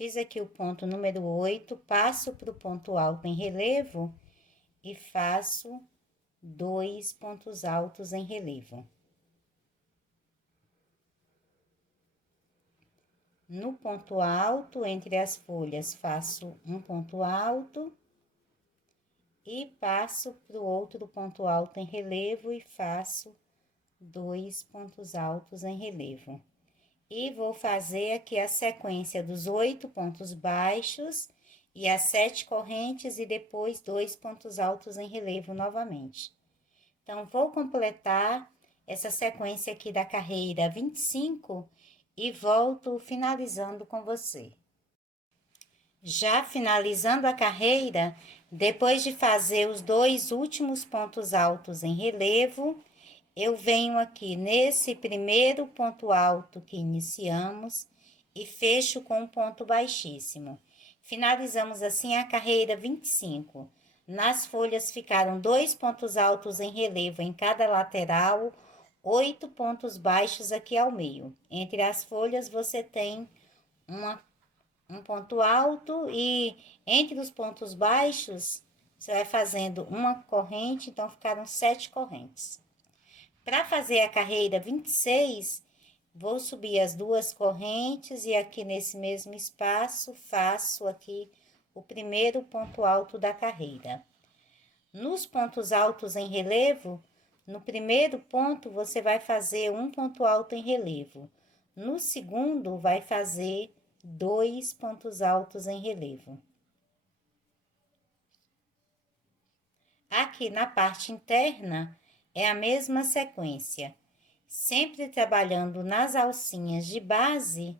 Fiz aqui o ponto número 8, passo para o ponto alto em relevo e faço 2 pontos altos em relevo. No ponto alto, entre as folhas, faço um ponto alto e passo para o outro ponto alto em relevo e faço 2 pontos altos em relevo. E vou fazer aqui a sequência dos 8 pontos baixos e as 7 correntes e depois 2 pontos altos em relevo novamente. Então, vou completar essa sequência aqui da carreira 25 e volto finalizando com você. Já finalizando a carreira, depois de fazer os 2 últimos pontos altos em relevo, eu venho aqui nesse primeiro ponto alto que iniciamos e fecho com um ponto baixíssimo. Finalizamos assim a carreira 25. Nas folhas ficaram 2 pontos altos em relevo em cada lateral, 8 pontos baixos aqui ao meio. Entre as folhas você tem um ponto alto e entre os pontos baixos você vai fazendo uma corrente, então ficaram 7 correntes. Para fazer a carreira 26, vou subir as 2 correntes e aqui nesse mesmo espaço faço aqui o primeiro ponto alto da carreira. Nos pontos altos em relevo, no primeiro ponto você vai fazer um ponto alto em relevo. No segundo, vai fazer 2 pontos altos em relevo. Aqui na parte interna, é a mesma sequência. Sempre trabalhando nas alcinhas de base,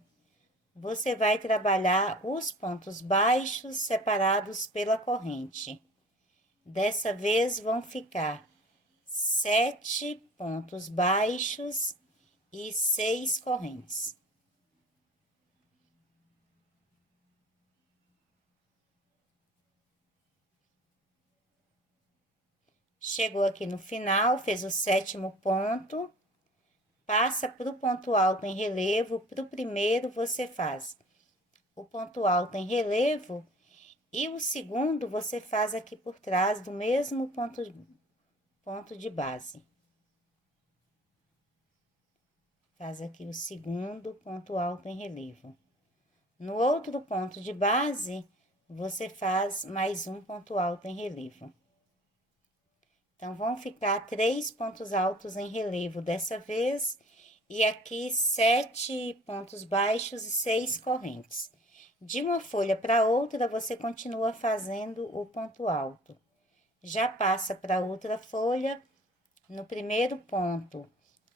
você vai trabalhar os pontos baixos separados pela corrente. Dessa vez, vão ficar 7 pontos baixos e 6 correntes. Chegou aqui no final, fez o 7º ponto, passa para o ponto alto em relevo. Para o primeiro, você faz o ponto alto em relevo e o segundo você faz aqui por trás do mesmo ponto de base. Faz aqui o segundo ponto alto em relevo. No outro ponto de base, você faz mais um ponto alto em relevo. Então, vão ficar 3 pontos altos em relevo dessa vez, e aqui 7 pontos baixos e 6 correntes. De uma folha para outra, você continua fazendo o ponto alto. Já passa para outra folha, no primeiro ponto,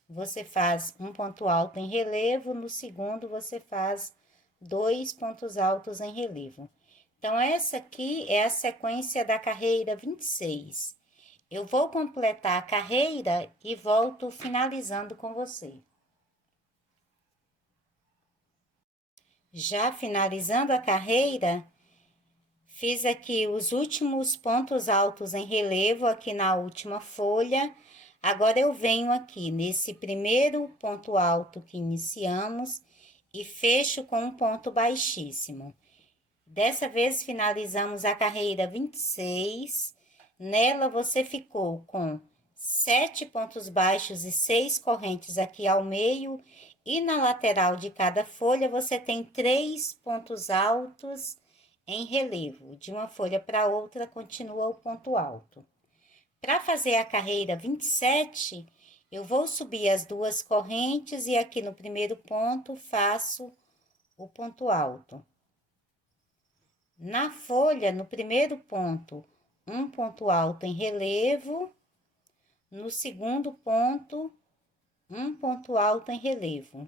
você faz um ponto alto em relevo, no segundo, você faz 2 pontos altos em relevo. Então, essa aqui é a sequência da carreira 26. Eu vou completar a carreira e volto finalizando com você. Já finalizando a carreira, fiz aqui os últimos pontos altos em relevo aqui na última folha. Agora, eu venho aqui nesse primeiro ponto alto que iniciamos e fecho com um ponto baixíssimo. Dessa vez, finalizamos a carreira 26. Nela, você ficou com 7 pontos baixos e 6 correntes aqui ao meio, e na lateral de cada folha, você tem 3 pontos altos em relevo. De uma folha para outra, continua o ponto alto. Para fazer a carreira 27, eu vou subir as 2 correntes e aqui no primeiro ponto, faço o ponto alto. Na folha, no primeiro ponto, um ponto alto em relevo, no segundo ponto, um ponto alto em relevo,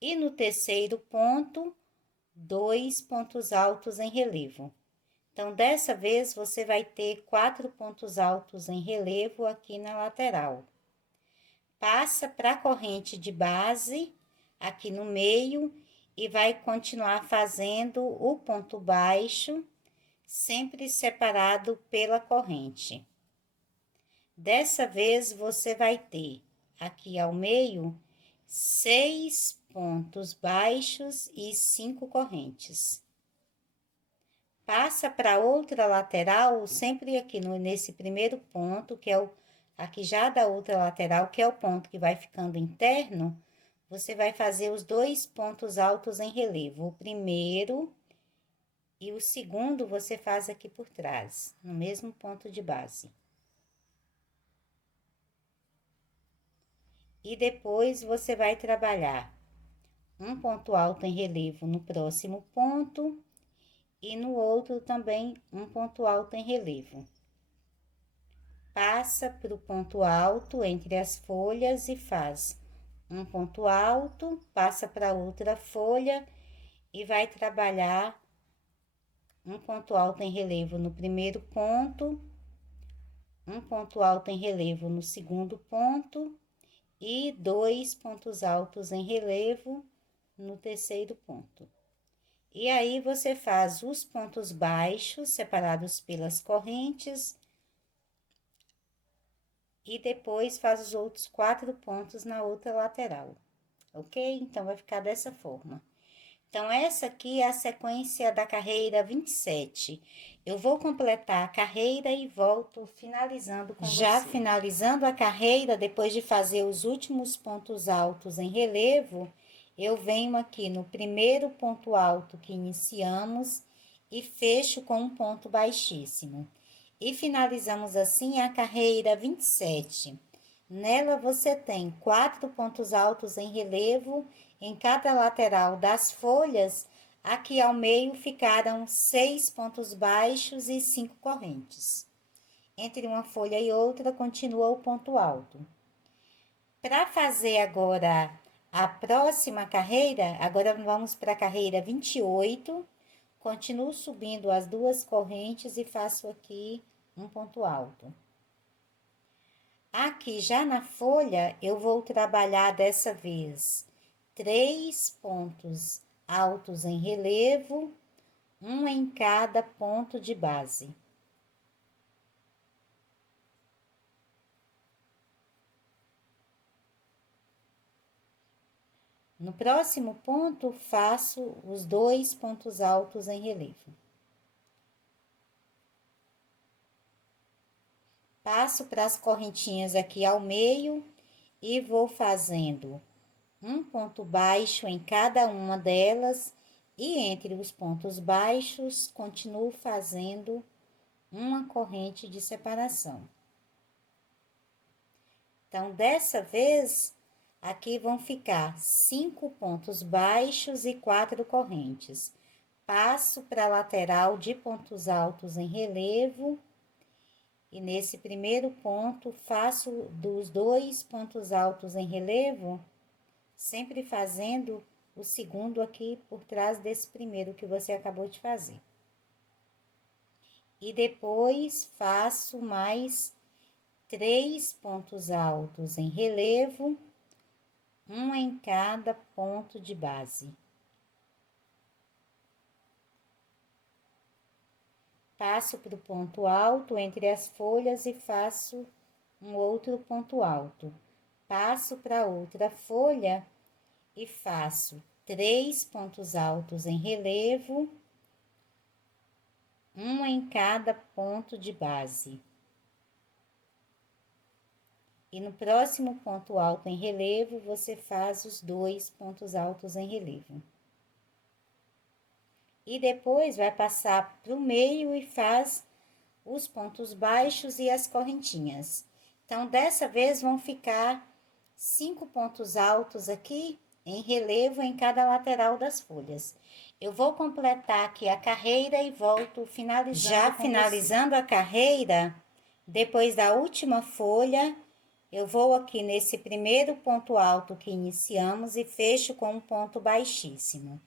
e no terceiro ponto, 2 pontos altos em relevo. Então, dessa vez, você vai ter 4 pontos altos em relevo aqui na lateral. Passa para a corrente de base, aqui no meio, e vai continuar fazendo o ponto baixo, sempre separado pela corrente. Dessa vez, você vai ter aqui ao meio 6 pontos baixos e 5 correntes. Passa para outra lateral, sempre aqui nesse primeiro ponto, que é aqui já da outra lateral, que é o ponto que vai ficando interno, você vai fazer os 2 pontos altos em relevo. O primeiro e o segundo você faz aqui por trás, no mesmo ponto de base. E depois você vai trabalhar um ponto alto em relevo no próximo ponto e no outro também um ponto alto em relevo. Passa para o ponto alto entre as folhas e faz um ponto alto, passa para outra folha e vai trabalhar um ponto alto em relevo no primeiro ponto, um ponto alto em relevo no segundo ponto e 2 pontos altos em relevo no terceiro ponto. E aí, você faz os pontos baixos, separados pelas correntes, e depois faz os outros 4 pontos na outra lateral, ok? Então, vai ficar dessa forma. Então, essa aqui é a sequência da carreira 27. Eu vou completar a carreira e volto finalizando com você. Já finalizando a carreira, depois de fazer os últimos pontos altos em relevo, eu venho aqui no primeiro ponto alto que iniciamos e fecho com um ponto baixíssimo. E finalizamos assim a carreira 27. Nela você tem 4 pontos altos em relevo em cada lateral das folhas. Aqui ao meio ficaram 6 pontos baixos e 5 correntes. Entre uma folha e outra continua o ponto alto. Para fazer agora a próxima carreira, agora vamos para a carreira 28, continuo subindo as 2 correntes e faço aqui um ponto alto. Aqui já na folha, eu vou trabalhar dessa vez 3 pontos altos em relevo, um em cada ponto de base. No próximo ponto, faço os 2 pontos altos em relevo. Passo para as correntinhas aqui ao meio e vou fazendo um ponto baixo em cada uma delas e entre os pontos baixos continuo fazendo uma corrente de separação. Então, dessa vez, aqui vão ficar 5 pontos baixos e 4 correntes. Passo para a lateral de pontos altos em relevo e nesse primeiro ponto faço dos 2 pontos altos em relevo, sempre fazendo o segundo aqui por trás desse primeiro que você acabou de fazer. E depois faço mais 3 pontos altos em relevo, um em cada ponto de base. Passo para o ponto alto entre as folhas e faço um outro ponto alto. Passo para outra folha e faço 3 pontos altos em relevo, um em cada ponto de base. E no próximo ponto alto em relevo, você faz os 2 pontos altos em relevo. E depois vai passar para o meio e faz os pontos baixos e as correntinhas. Então, dessa vez vão ficar 5 pontos altos aqui em relevo em cada lateral das folhas. Eu vou completar aqui a carreira e volto finalizando. Já finalizando a carreira, depois da última folha, eu vou aqui nesse primeiro ponto alto que iniciamos e fecho com um ponto baixíssimo.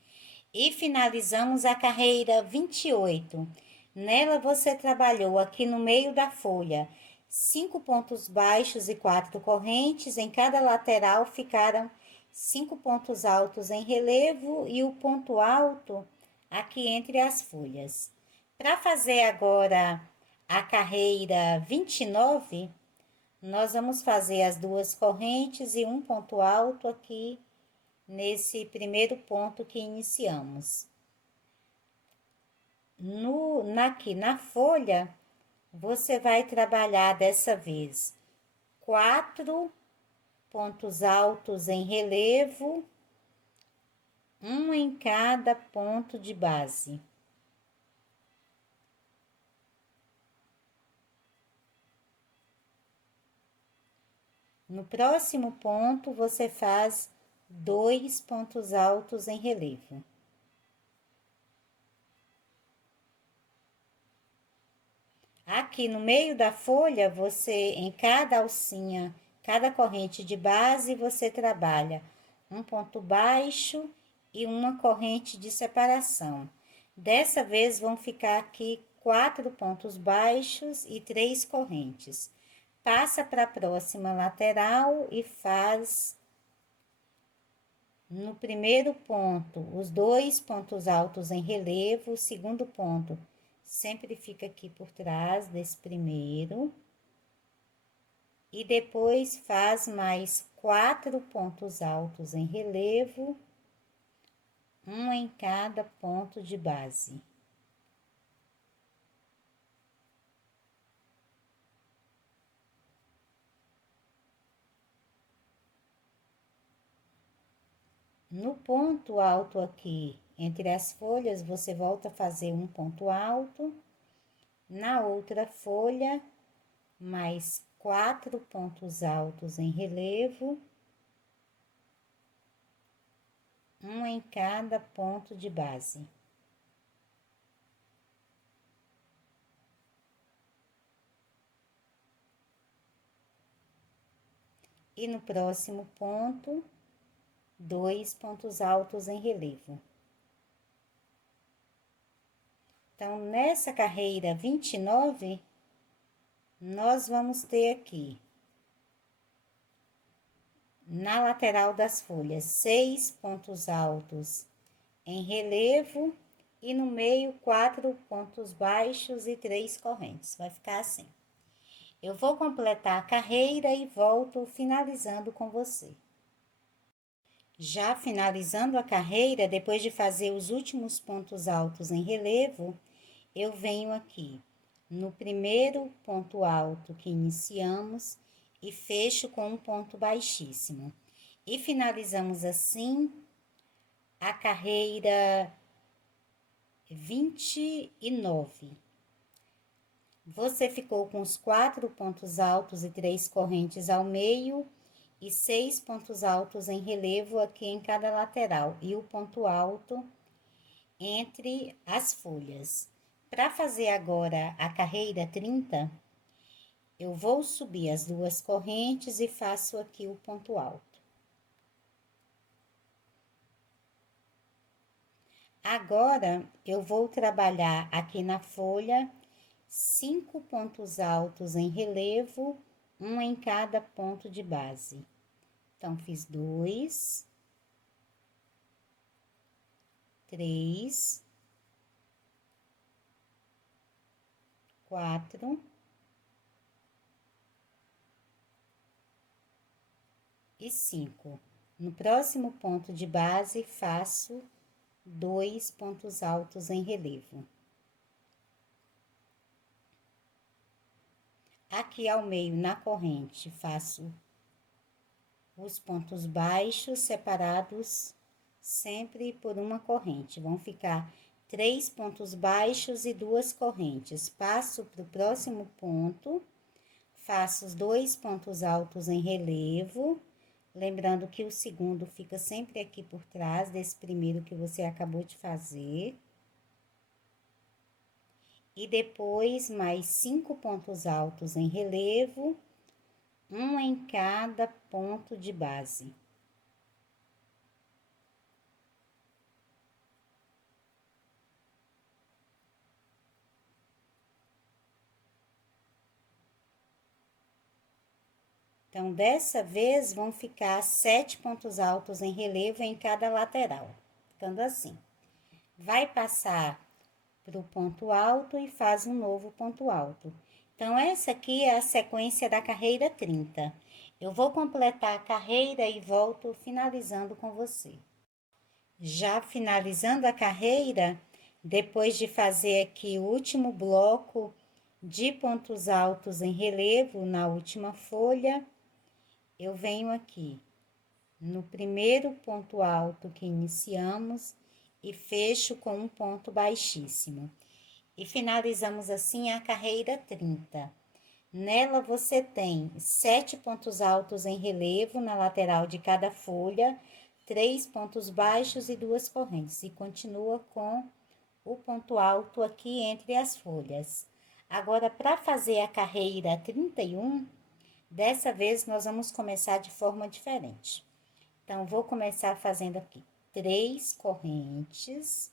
E finalizamos a carreira 28. Nela você trabalhou aqui no meio da folha 5 pontos baixos e 4 correntes, em cada lateral ficaram 5 pontos altos em relevo e o ponto alto aqui entre as folhas. Para fazer agora a carreira 29, nós vamos fazer as 2 correntes e um ponto alto aqui nesse primeiro ponto que iniciamos. Aqui na folha, você vai trabalhar dessa vez 4 pontos altos em relevo, um em cada ponto de base. No próximo ponto, você faz 2 pontos altos em relevo. Aqui no meio da folha, você, em cada alcinha, cada corrente de base, você trabalha um ponto baixo e uma corrente de separação. Dessa vez, vão ficar aqui 4 pontos baixos e 3 correntes. Passa para a próxima lateral e faz no primeiro ponto os 2 pontos altos em relevo, o segundo ponto sempre fica aqui por trás desse primeiro. E depois faz mais 4 pontos altos em relevo, um em cada ponto de base. No ponto alto aqui, entre as folhas, você volta a fazer um ponto alto. Na outra folha, mais 4 pontos altos em relevo, um em cada ponto de base. E no próximo ponto, 2 pontos altos em relevo. Então, nessa carreira 29, nós vamos ter aqui, na lateral das folhas, 6 pontos altos em relevo e no meio 4 pontos baixos e 3 correntes. Vai ficar assim. Eu vou completar a carreira e volto finalizando com você. Já finalizando a carreira, depois de fazer os últimos pontos altos em relevo, eu venho aqui no primeiro ponto alto que iniciamos e fecho com um ponto baixíssimo. E finalizamos assim a carreira 29. Você ficou com os 4 pontos altos e 3 correntes ao meio e 6 pontos altos em relevo aqui em cada lateral e o ponto alto entre as folhas. Para fazer agora a carreira 30, eu vou subir as 2 correntes e faço aqui o ponto alto. Agora, eu vou trabalhar aqui na folha 5 pontos altos em relevo, um em cada ponto de base. Então, fiz 2, 3, 4 e 5. No próximo ponto de base, faço 2 pontos altos em relevo. Aqui ao meio, na corrente, faço os pontos baixos separados sempre por uma corrente. Vão ficar 3 pontos baixos e 2 correntes. Passo para o próximo ponto, faço os 2 pontos altos em relevo, lembrando que o segundo fica sempre aqui por trás desse primeiro que você acabou de fazer. E depois, mais 5 pontos altos em relevo, um em cada ponto de base. Então, dessa vez, vão ficar 7 pontos altos em relevo em cada lateral, ficando assim. Vai passar para o ponto alto e faz um novo ponto alto. Então, essa aqui é a sequência da carreira 30. Eu vou completar a carreira e volto finalizando com você. Já finalizando a carreira, Depois de fazer aqui o último bloco de pontos altos em relevo na última folha, eu venho aqui no primeiro ponto alto que iniciamos e fecho com um ponto baixíssimo. E finalizamos assim a carreira 30. Nela você tem 7 pontos altos em relevo na lateral de cada folha, 3 pontos baixos e 2 correntes. E continua com o ponto alto aqui entre as folhas. Agora, para fazer a carreira 31, dessa vez nós vamos começar de forma diferente. Então, vou começar fazendo aqui 3 correntes.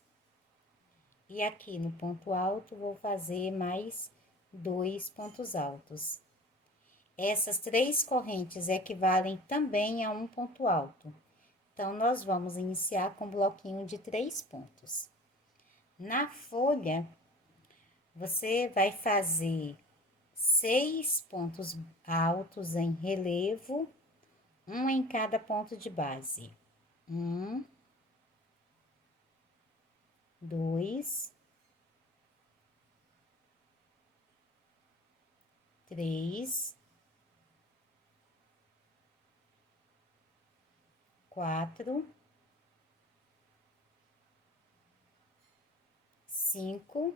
E aqui no ponto alto, vou fazer mais 2 pontos altos. Essas 3 correntes equivalem também a um ponto alto. Então, nós vamos iniciar com um bloquinho de 3 pontos. Na folha, você vai fazer 6 pontos altos em relevo, um em cada ponto de base. 1, 2, 3, 4, 5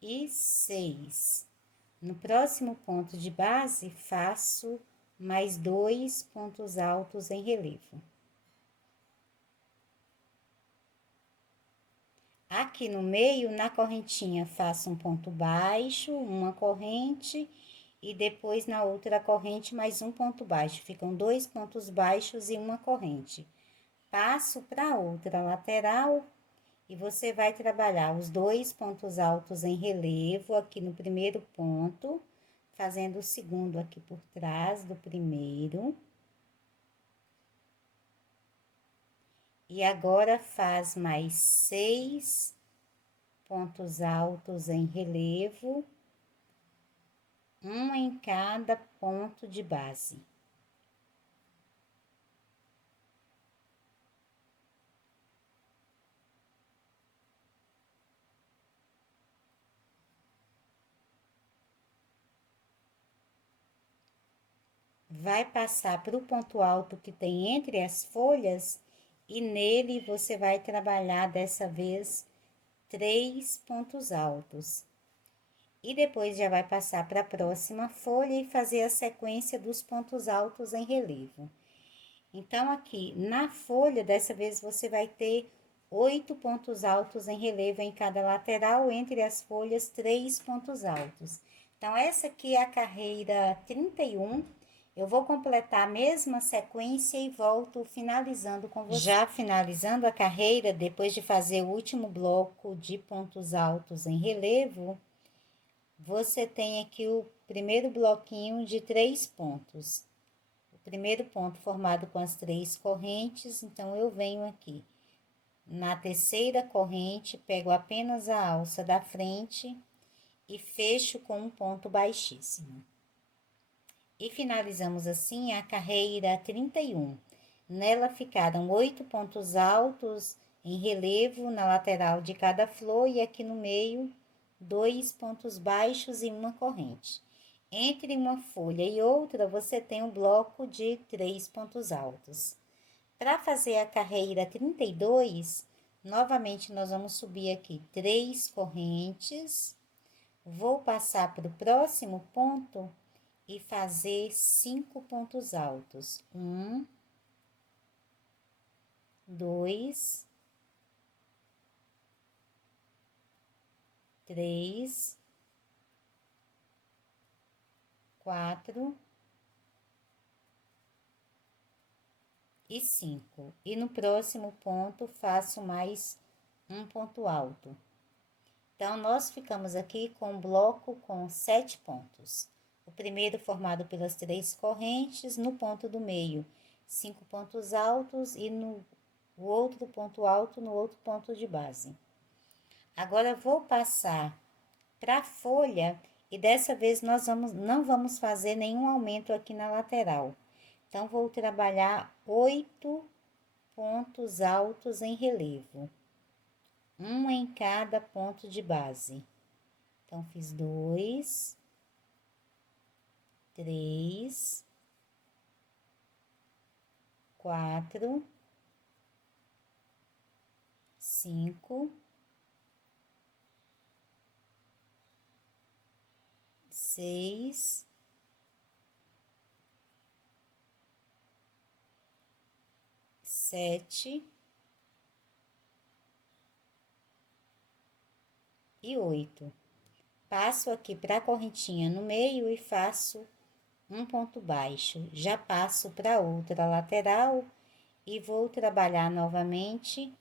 e 6. No próximo ponto de base, faço mais 2 pontos altos em relevo. Aqui no meio, na correntinha, faço um ponto baixo, uma corrente, e depois na outra corrente mais um ponto baixo. Ficam 2 pontos baixos e uma corrente. Passo para outra lateral e você vai trabalhar os 2 pontos altos em relevo aqui no primeiro ponto, fazendo o segundo aqui por trás do primeiro. E agora faz mais 6 pontos altos em relevo, um em cada ponto de base. Vai passar para o ponto alto que tem entre as folhas e nele você vai trabalhar dessa vez 3 pontos altos. E depois já vai passar para a próxima folha e fazer a sequência dos pontos altos em relevo. Então, aqui na folha, dessa vez você vai ter 8 pontos altos em relevo em cada lateral, entre as folhas, 3 pontos altos. Então, essa aqui é a carreira 31. Eu vou completar a mesma sequência e volto finalizando com você. Já finalizando a carreira, depois de fazer o último bloco de pontos altos em relevo, você tem aqui o primeiro bloquinho de 3 pontos. O primeiro ponto formado com as 3 correntes, então eu venho aqui na terceira corrente, pego apenas a alça da frente e fecho com um ponto baixíssimo. E finalizamos assim a carreira 31. Nela ficaram 8 pontos altos em relevo na lateral de cada flor e aqui no meio 2 pontos baixos e uma corrente. Entre uma folha e outra, você tem um bloco de 3 pontos altos. Para fazer a carreira 32, novamente nós vamos subir aqui 3 correntes. Vou passar para o próximo ponto e fazer 5 pontos altos. 1, 2, 3, 4 e 5. E no próximo ponto, faço mais um ponto alto. Então, nós ficamos aqui com um bloco com 7 pontos. O primeiro formado pelas 3 correntes, no ponto do meio, 5 pontos altos e no outro ponto alto no outro ponto de base. Agora, vou passar para a folha e dessa vez nós não vamos fazer nenhum aumento aqui na lateral. Então, vou trabalhar 8 pontos altos em relevo, um em cada ponto de base. Então, fiz 2, 3, 4, 5, 6, 7 e 8. Passo aqui para a correntinha no meio e faço um ponto baixo. Já passo para outra lateral e vou trabalhar novamente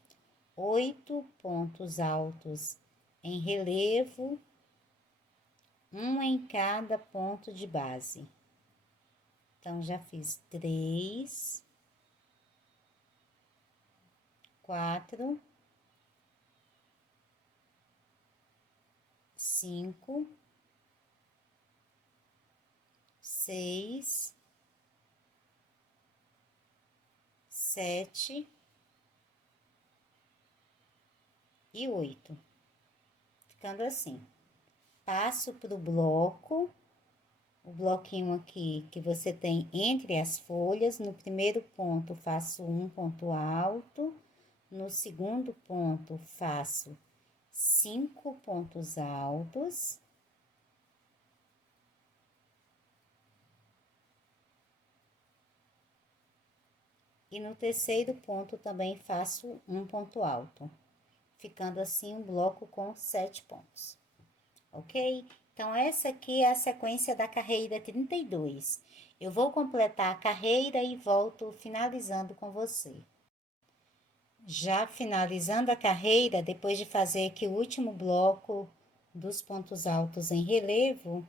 8 pontos altos em relevo, um em cada ponto de base. Então, já fiz 3, 4, 5, 6, 7 e 8. Ficando assim. Passo para o bloco, o bloquinho aqui que você tem entre as folhas. No primeiro ponto, faço um ponto alto. No segundo ponto, faço 5 pontos altos. E no terceiro ponto também faço um ponto alto, ficando assim um bloco com 7 pontos, ok? Então, essa aqui é a sequência da carreira 32. Eu vou completar a carreira e volto finalizando com você. Já finalizando a carreira, depois de fazer aqui o último bloco dos pontos altos em relevo,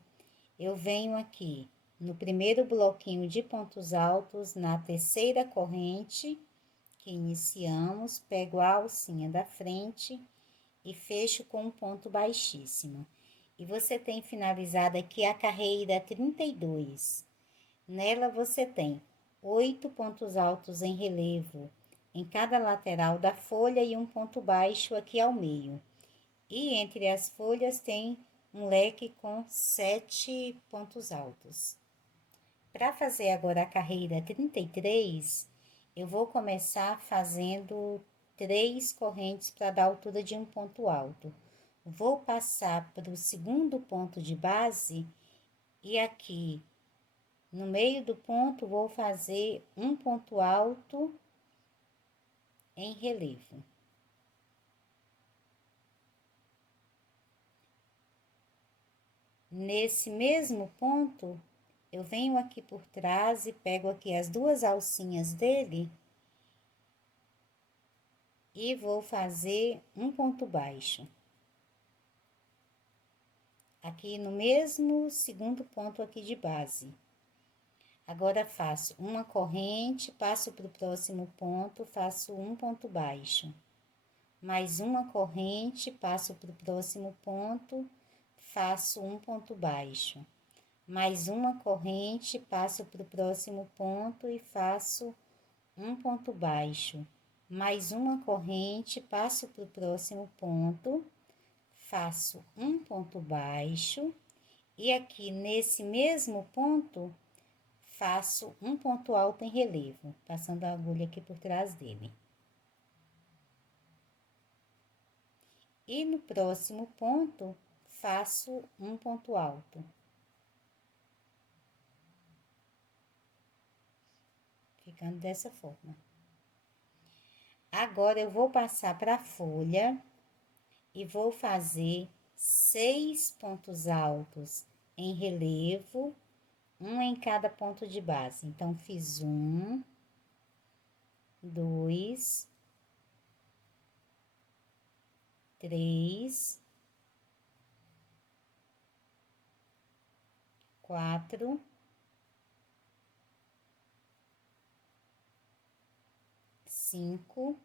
eu venho aqui no primeiro bloquinho de pontos altos, na terceira corrente que iniciamos, pego a alcinha da frente e fecho com um ponto baixíssimo. E você tem finalizado aqui a carreira 32. Nela você tem 8 pontos altos em relevo em cada lateral da folha e um ponto baixo aqui ao meio. E entre as folhas tem um leque com 7 pontos altos. Para fazer agora a carreira 33, eu vou começar fazendo 3 correntes para dar altura de um ponto alto. Vou passar para o segundo ponto de base e aqui no meio do ponto vou fazer um ponto alto em relevo. Nesse mesmo ponto, eu venho aqui por trás e pego aqui as 2 alcinhas dele e vou fazer um ponto baixo. Aqui no mesmo segundo ponto aqui de base. Agora, faço uma corrente, passo para o próximo ponto, faço um ponto baixo. Mais uma corrente, passo para o próximo ponto, faço um ponto baixo. Mais uma corrente, passo para o próximo ponto e faço um ponto baixo. Mais uma corrente, passo para o próximo ponto, faço um ponto baixo. E aqui nesse mesmo ponto, faço um ponto alto em relevo, passando a agulha aqui por trás dele. E no próximo ponto, faço um ponto alto. Ficando dessa forma. Agora, eu vou passar para a folha e vou fazer 6 pontos altos em relevo, um em cada ponto de base. Então, fiz 1, 2, 3, 4, 5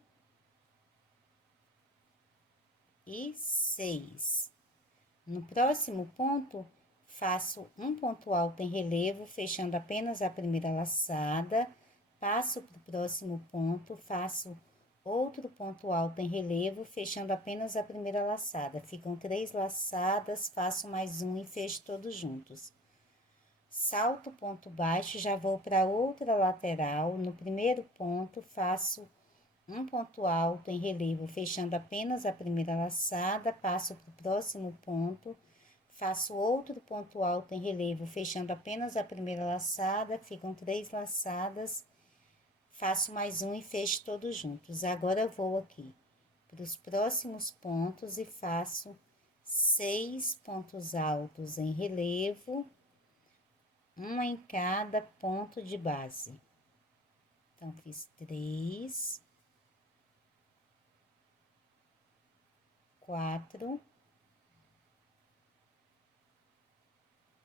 e 6. No próximo ponto, faço um ponto alto em relevo, fechando apenas a primeira laçada, passo para o próximo ponto, faço outro ponto alto em relevo, fechando apenas a primeira laçada. Ficam 3 laçadas, faço mais um e fecho todos juntos. Salto ponto baixo, já vou para outra lateral. No primeiro ponto, faço um ponto alto em relevo, fechando apenas a primeira laçada, passo para o próximo ponto, faço outro ponto alto em relevo, fechando apenas a primeira laçada, ficam 3 laçadas, faço mais um e fecho todos juntos. Agora eu vou aqui para os próximos pontos e faço 6 pontos altos em relevo, uma em cada ponto de base. Então, fiz 3, 4,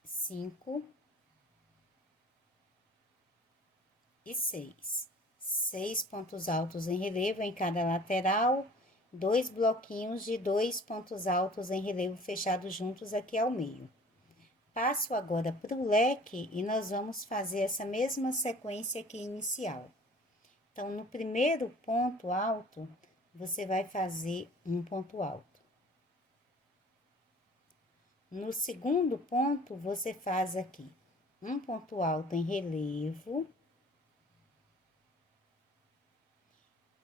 5 e 6. 6 pontos altos em relevo em cada lateral, 2 bloquinhos de 2 pontos altos em relevo fechados juntos aqui ao meio. Passo agora para o leque e nós vamos fazer essa mesma sequência aqui inicial. Então, no primeiro ponto alto, você vai fazer um ponto alto. No segundo ponto, você faz aqui um ponto alto em relevo.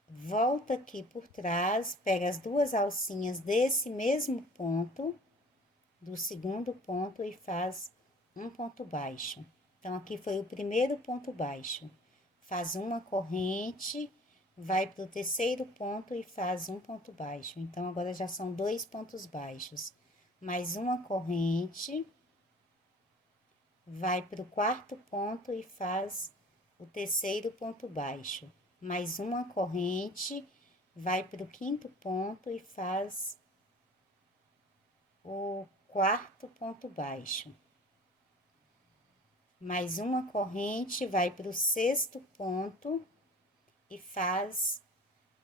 Volta aqui por trás, pega as 2 alcinhas desse mesmo ponto, do segundo ponto, e faz um ponto baixo. Então, aqui foi o primeiro ponto baixo. Faz uma corrente, vai para o terceiro ponto e faz um ponto baixo. Então, agora já são 2 pontos baixos. Mais uma corrente, vai para o quarto ponto e faz o terceiro ponto baixo. Mais uma corrente, vai para o quinto ponto e faz o quarto ponto baixo. Mais uma corrente, vai para o sexto ponto e faz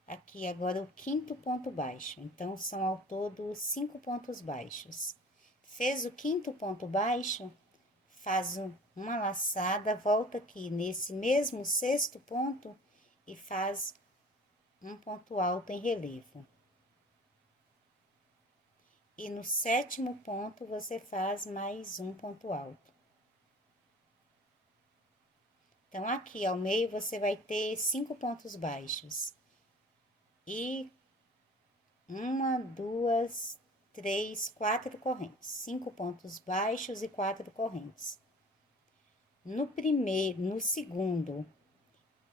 aqui agora o quinto ponto baixo. Então, são ao todo 5 pontos baixos. Fez o quinto ponto baixo, faz uma laçada, volta aqui nesse mesmo sexto ponto e faz um ponto alto em relevo. E no sétimo ponto, você faz mais um ponto alto. Então, aqui ao meio, você vai ter 5 pontos baixos. E 1, 2, 3, 4 correntes. 5 pontos baixos e 4 correntes. No primeiro, no segundo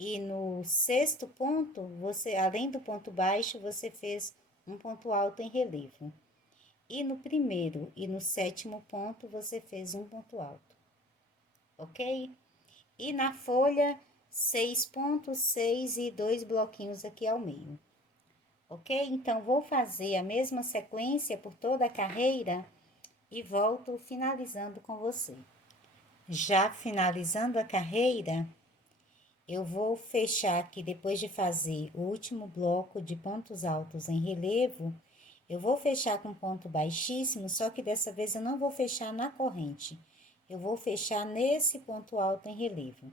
e no sexto ponto, você, além do ponto baixo, você fez um ponto alto em relevo. E no primeiro e no sétimo ponto, você fez um ponto alto. Ok? E na folha, 6 pontos, 6 e 2 bloquinhos aqui ao meio. Ok? Então, vou fazer a mesma sequência por toda a carreira e volto finalizando com você. Já finalizando a carreira, eu vou fechar aqui, depois de fazer o último bloco de pontos altos em relevo, eu vou fechar com ponto baixíssimo, só que dessa vez eu não vou fechar na corrente. Eu vou fechar nesse ponto alto em relevo.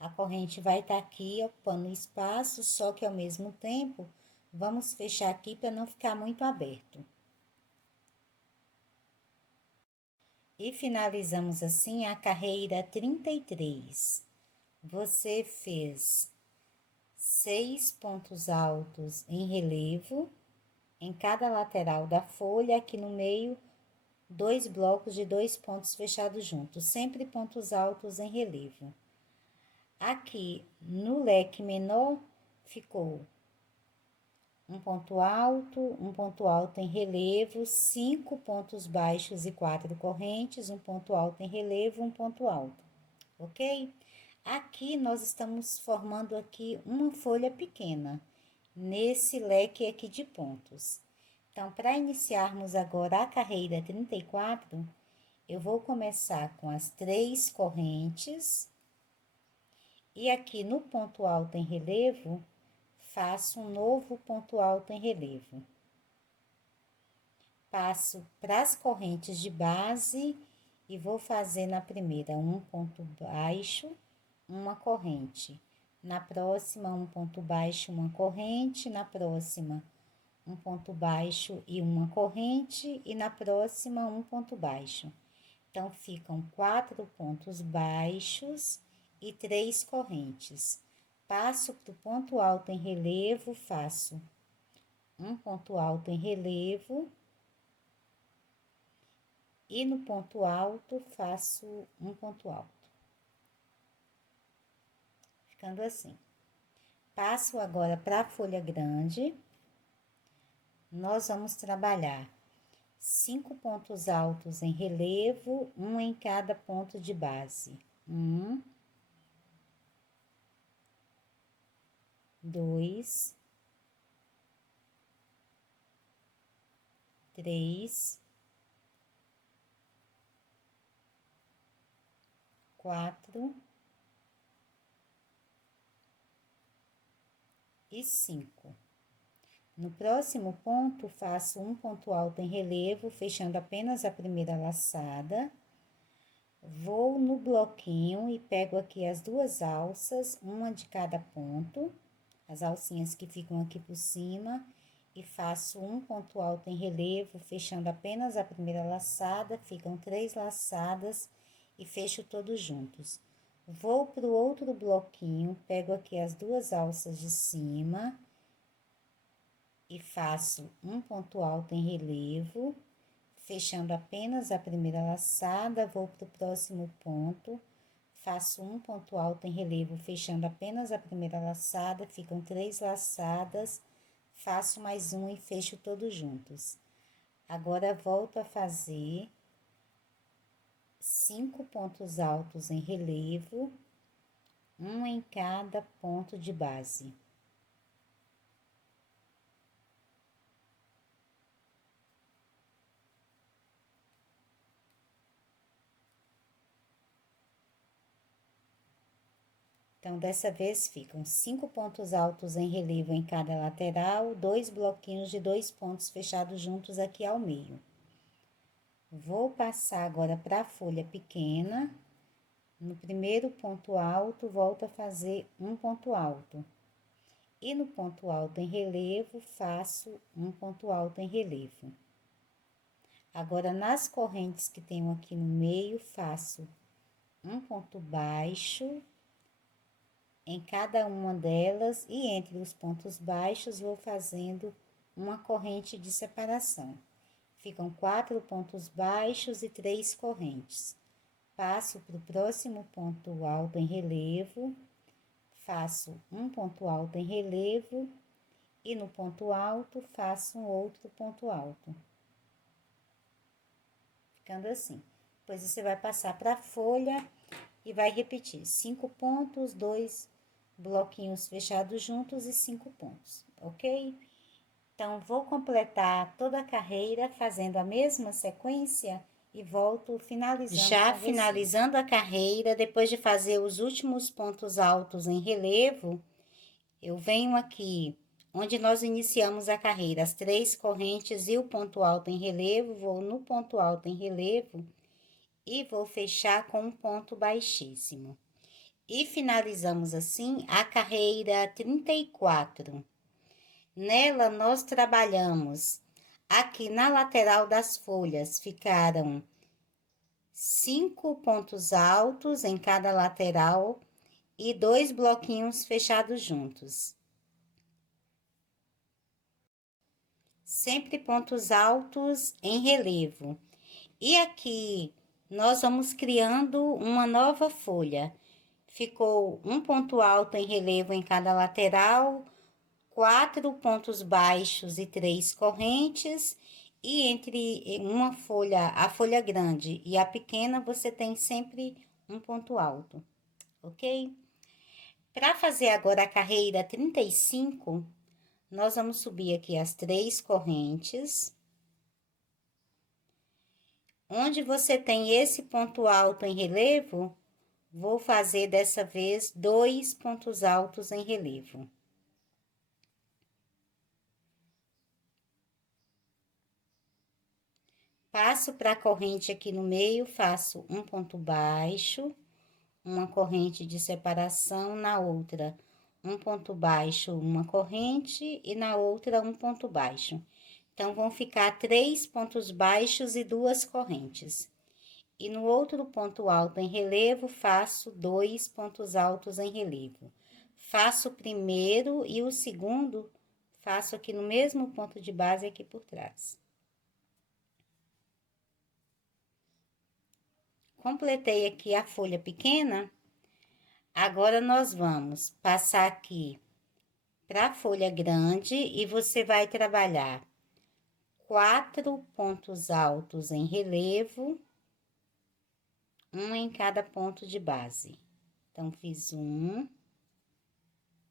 A corrente vai estar aqui ocupando o espaço, só que ao mesmo tempo, vamos fechar aqui para não ficar muito aberto. E finalizamos assim a carreira 33. Você fez 6 pontos altos em relevo, em cada lateral da folha, aqui no meio, 2 blocos de 2 pontos fechados juntos, sempre pontos altos em relevo. Aqui no leque menor ficou um ponto alto em relevo, 5 pontos baixos e 4 correntes, um ponto alto em relevo, um ponto alto, ok? Aqui nós estamos formando aqui uma folha pequena, nesse leque aqui de pontos. Então, para iniciarmos agora a carreira 34, eu vou começar com as 3 correntes. E aqui no ponto alto em relevo, faço um novo ponto alto em relevo. Passo para as correntes de base e vou fazer na primeira um ponto baixo, uma corrente. Na próxima, um ponto baixo, uma corrente. Na próxima, um ponto baixo e uma corrente. E na próxima, um ponto baixo. Então, ficam 4 pontos baixos e 3 correntes. Passo para o ponto alto em relevo, faço um ponto alto em relevo. E no ponto alto, faço um ponto alto. Ficando assim. Passo agora para a folha grande. Nós vamos trabalhar 5 pontos altos em relevo, um em cada ponto de base. 1, 2, 3, 4 e 5. No próximo ponto, faço um ponto alto em relevo, fechando apenas a primeira laçada. Vou no bloquinho e pego aqui as 2 alças, uma de cada ponto, as alcinhas que ficam aqui por cima, e faço um ponto alto em relevo, fechando apenas a primeira laçada, ficam 3 laçadas e fecho todos juntos. Vou pro outro bloquinho, pego aqui as 2 alças de cima e faço um ponto alto em relevo, fechando apenas a primeira laçada, vou pro próximo ponto, faço um ponto alto em relevo, fechando apenas a primeira laçada, ficam 3 laçadas, faço mais um e fecho todos juntos. Agora, volto a fazer 5 pontos altos em relevo, um em cada ponto de base. Então, dessa vez, ficam 5 pontos altos em relevo em cada lateral, 2 bloquinhos de 2 pontos fechados juntos aqui ao meio. Vou passar agora para a folha pequena. No primeiro ponto alto, volto a fazer um ponto alto. E no ponto alto em relevo, faço um ponto alto em relevo. Agora, nas correntes que tenho aqui no meio, faço um ponto baixo em cada uma delas e entre os pontos baixos vou fazendo uma corrente de separação. Ficam 4 pontos baixos e 3 correntes. Passo para o próximo ponto alto em relevo, faço um ponto alto em relevo e no ponto alto faço um outro ponto alto. Ficando assim. Depois você vai passar para a folha e vai repetir 5 pontos, 2 bloquinhos fechados juntos e 5 pontos, ok? Então, vou completar toda a carreira fazendo a mesma sequência e volto finalizando. Já finalizando a carreira, depois de fazer os últimos pontos altos em relevo, eu venho aqui onde nós iniciamos a carreira, as 3 correntes e o ponto alto em relevo, vou no ponto alto em relevo e vou fechar com um ponto baixíssimo. E finalizamos assim a carreira 34. Nela, nós trabalhamos aqui na lateral das folhas, ficaram 5 pontos altos em cada lateral e 2 bloquinhos fechados juntos. Sempre pontos altos em relevo. E aqui, nós vamos criando uma nova folha. Ficou um ponto alto em relevo em cada lateral, 4 pontos baixos e 3 correntes, e entre uma folha, a folha grande e a pequena, você tem sempre um ponto alto, ok? Para fazer agora a carreira 35, nós vamos subir aqui as 3 correntes. Onde você tem esse ponto alto em relevo, vou fazer dessa vez 2 pontos altos em relevo. Passo para a corrente aqui no meio, faço um ponto baixo, uma corrente de separação, na outra um ponto baixo, uma corrente, e na outra um ponto baixo. Então, vão ficar 3 pontos baixos e 2 correntes. E no outro ponto alto em relevo, faço 2 pontos altos em relevo. Faço o primeiro e o segundo, faço aqui no mesmo ponto de base aqui por trás. Completei aqui a folha pequena. Agora, nós vamos passar aqui para a folha grande e você vai trabalhar 4 pontos altos em relevo, um em cada ponto de base. Então, fiz 1,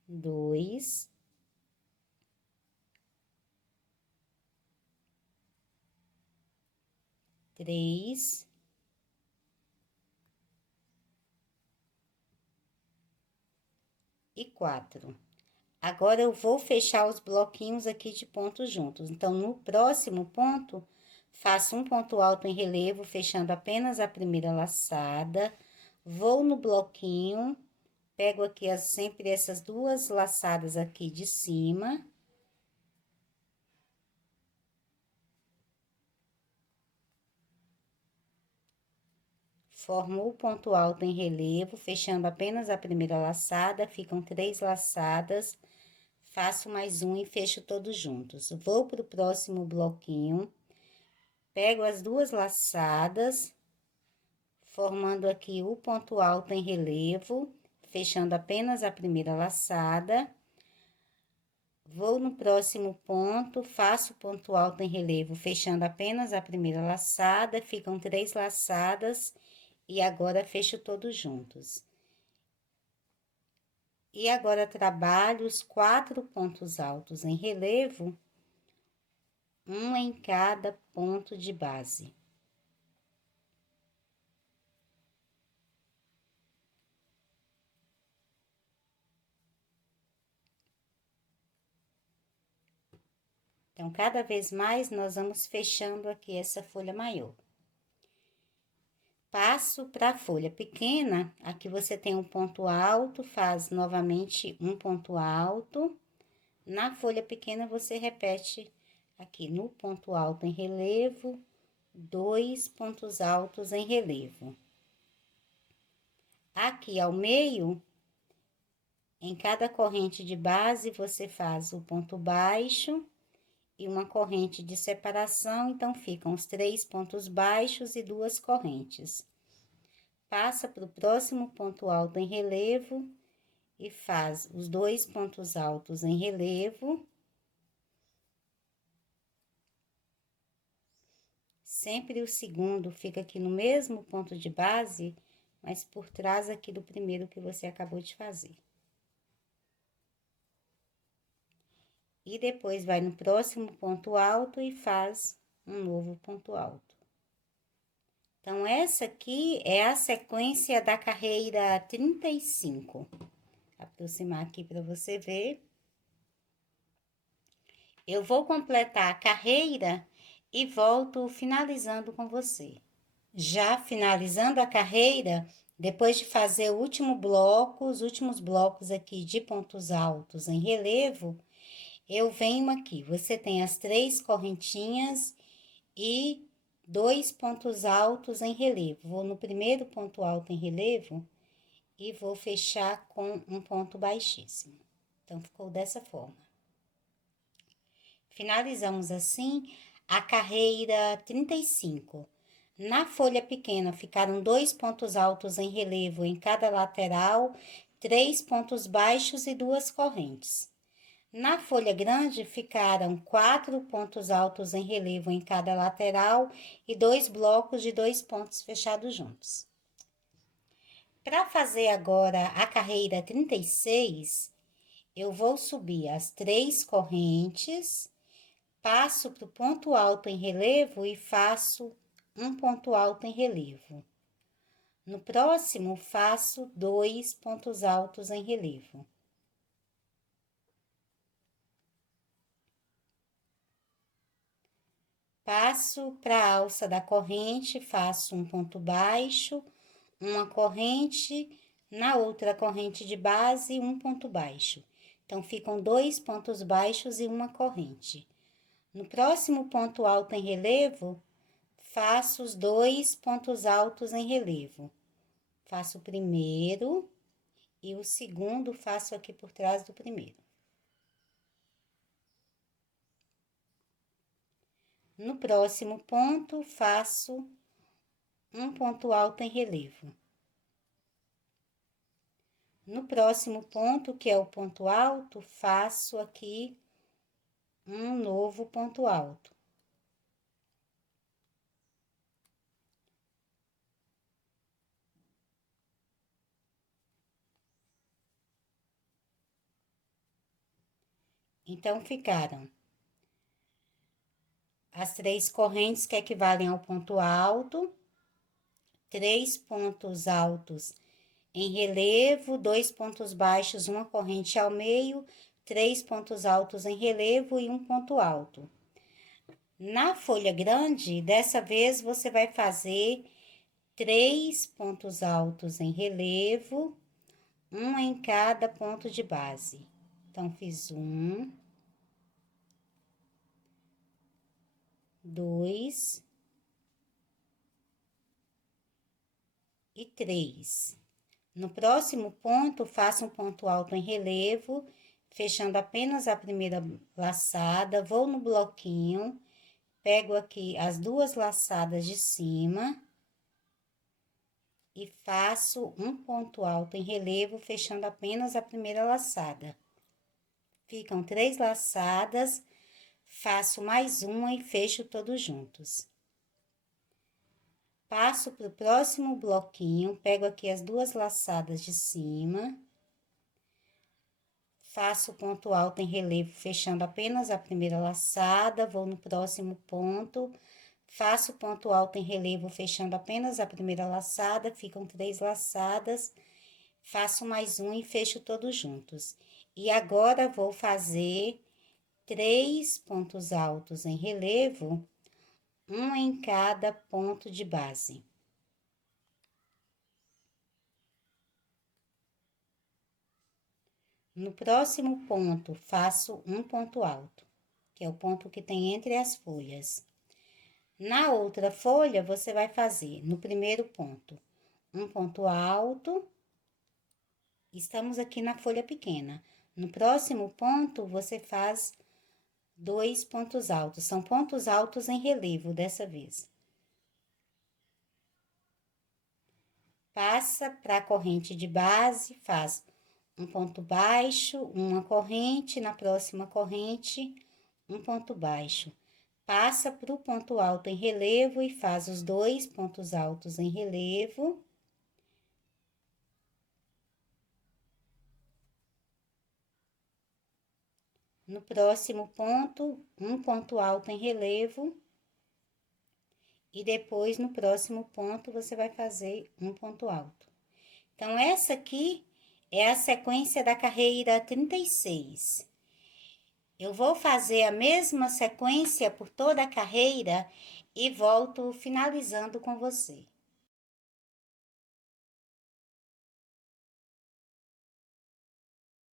2, 3, 4. Agora, eu vou fechar os bloquinhos aqui de pontos juntos. Então, no próximo ponto, faço um ponto alto em relevo, fechando apenas a primeira laçada. Vou no bloquinho, pego aqui sempre essas 2 laçadas aqui de cima. Formo o ponto alto em relevo, fechando apenas a primeira laçada, ficam 3 laçadas. Faço mais um e fecho todos juntos. Vou pro próximo bloquinho, pego as 2 laçadas, formando aqui o ponto alto em relevo, fechando apenas a primeira laçada. Vou no próximo ponto, faço ponto alto em relevo, fechando apenas a primeira laçada, ficam 3 laçadas, e agora fecho todos juntos. E agora, trabalho os 4 pontos altos em relevo, um em cada ponto de base. Então, cada vez mais, nós vamos fechando aqui essa folha maior. Passo para a folha pequena, aqui você tem um ponto alto, faz novamente um ponto alto. Na folha pequena, você repete aqui no ponto alto em relevo, 2 pontos altos em relevo. Aqui ao meio, em cada corrente de base, você faz o ponto baixo e uma corrente de separação, então ficam os 3 pontos baixos e 2 correntes. Passa para o próximo ponto alto em relevo e faz os 2 pontos altos em relevo. Sempre o segundo fica aqui no mesmo ponto de base, mas por trás aqui do primeiro que você acabou de fazer. E depois vai no próximo ponto alto e faz um novo ponto alto. Então, essa aqui é a sequência da carreira 35. Vou aproximar aqui para você ver. Eu vou completar a carreira e volto finalizando com você. Já finalizando a carreira, depois de fazer o último bloco, os últimos blocos aqui de pontos altos em relevo, eu venho aqui, você tem as 3 correntinhas e 2 pontos altos em relevo. Vou no primeiro ponto alto em relevo e vou fechar com um ponto baixíssimo. Então, ficou dessa forma. Finalizamos assim a carreira 35. Na folha pequena, ficaram 2 pontos altos em relevo em cada lateral, 3 pontos baixos e 2 correntes. Na folha grande, ficaram 4 pontos altos em relevo em cada lateral e 2 blocos de 2 pontos fechados juntos. Para fazer agora a carreira 36, eu vou subir as 3 correntes, passo para o ponto alto em relevo e faço um ponto alto em relevo. No próximo, faço 2 pontos altos em relevo. Passo para a alça da corrente, faço um ponto baixo, uma corrente, Na outra corrente de base, um ponto baixo. Então, ficam 2 pontos baixos e uma corrente. No próximo ponto alto em relevo, faço os 2 pontos altos em relevo. Faço o primeiro e o segundo faço aqui por trás do primeiro. No próximo ponto, faço um ponto alto em relevo. No próximo ponto, que é o ponto alto, faço aqui um novo ponto alto. Então, ficaram as 3 correntes que equivalem ao ponto alto, 3 pontos altos em relevo, 2 pontos baixos, uma corrente ao meio, 3 pontos altos em relevo e um ponto alto. Na folha grande, dessa vez, você vai fazer 3 pontos altos em relevo, um em cada ponto de base. Então, fiz 1, 2 e 3. No próximo ponto, faço um ponto alto em relevo, fechando apenas a primeira laçada, vou no bloquinho, pego aqui as 2 laçadas de cima e faço um ponto alto em relevo, fechando apenas a primeira laçada. Ficam 3 laçadas, faço mais uma e fecho todos juntos. Passo para o próximo bloquinho, pego aqui as 2 laçadas de cima, faço ponto alto em relevo, fechando apenas a primeira laçada, vou no próximo ponto, faço ponto alto em relevo, fechando apenas a primeira laçada, ficam 3 laçadas, faço mais um e fecho todos juntos. E agora, vou fazer 3 pontos altos em relevo, um em cada ponto de base. No próximo ponto, faço um ponto alto, que é o ponto que tem entre as folhas. Na outra folha, você vai fazer, no primeiro ponto, um ponto alto. Estamos aqui na folha pequena. No próximo ponto, você faz 2 pontos altos. São pontos altos em relevo dessa vez. Passa para a corrente de base, faz um ponto baixo, uma corrente, na próxima corrente, um ponto baixo. Passa para o ponto alto em relevo e faz os 2 pontos altos em relevo. No próximo ponto, um ponto alto em relevo. E depois, no próximo ponto, você vai fazer um ponto alto. Então, essa aqui é a sequência da carreira 36. Eu vou fazer a mesma sequência por toda a carreira e volto finalizando com você.